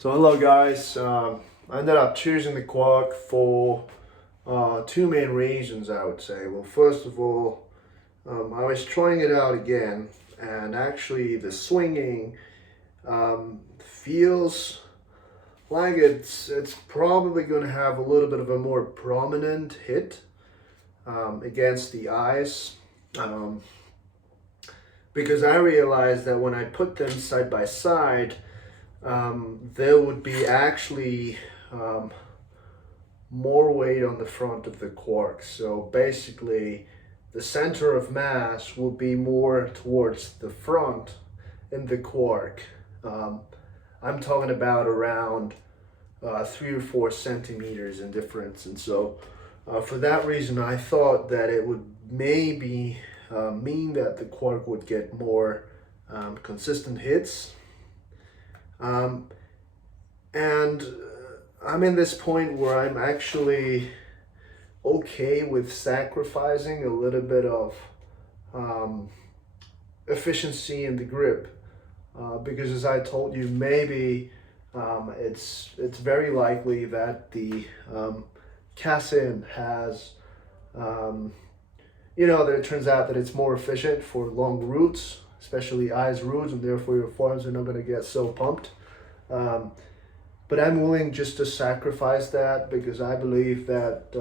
So hello guys, I ended up choosing the Quark for two main reasons, I would say. Well, first of all, I was trying it out again, and actually the swinging feels like it's probably going to have a little bit of a more prominent hit against the eyes, because I realized that when I put them side by side, there would be actually more weight on the front of the Quark. So basically, the center of mass will be more towards the front in the Quark. I'm talking about around 3 or 4 centimeters in difference. And so for that reason, I thought that it would maybe mean that the Quark would get more consistent hits. And I'm in this point where I'm actually okay with sacrificing a little bit of efficiency in the grip, because as I told you, maybe it's very likely that the Cassin has that it turns out that it's more efficient for long routes, especially eyes routes, and therefore your forearms are not going to get so pumped. But I'm willing just to sacrifice that because I believe that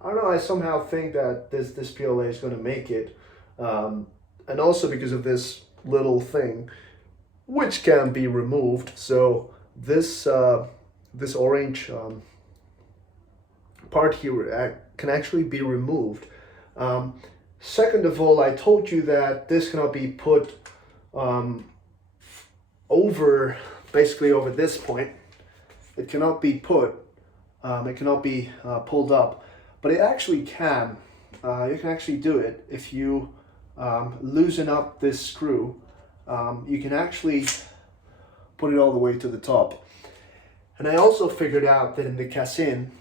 I don't know. I somehow think that this PLA is going to make it, and also because of this little thing, which can be removed. So this this orange part here can actually be removed. Second of all, I told you that this cannot be put basically over this point. It cannot be put, it cannot be pulled up, but it actually can. You can actually do it if you loosen up this screw. You can actually put it all the way to the top. And I also figured out that in the Cassin,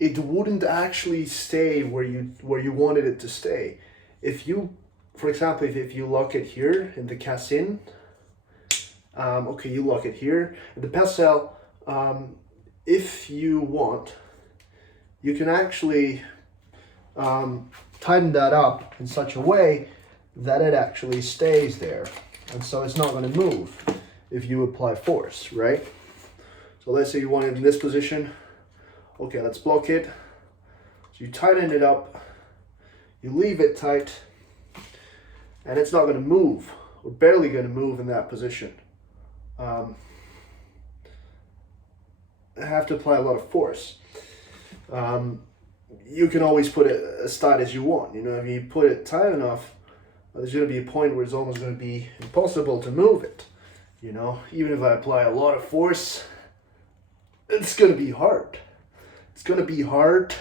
it wouldn't actually stay where you wanted it to stay. If you, for example, if you lock it here in the Cassin, okay, you lock it here. In the Petzl, if you want, you can actually tighten that up in such a way that it actually stays there. And so it's not going to move if you apply force, right? So let's say you want it in this position. Okay, let's block it. So you tighten it up, you leave it tight, and it's not going to move, or barely going to move in that position. I have to apply a lot of force. You can always put it as tight as you want. If you put it tight enough, there's going to be a point where it's almost going to be impossible to move it. Even if I apply a lot of force, it's going to be hard. It's going to be hard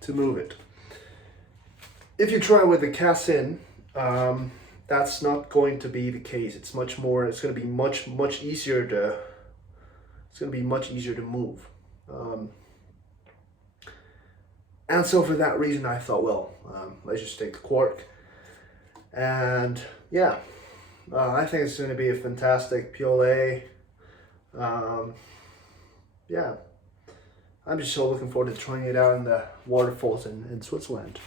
to move it. If you try with the Cassin, that's not going to be the case. It's going to be much easier to move. And so for that reason, I thought, well, let's just take the Quark. And yeah, I think it's going to be a fantastic PLA. Yeah, I'm just so looking forward to trying it out in the waterfalls in Switzerland.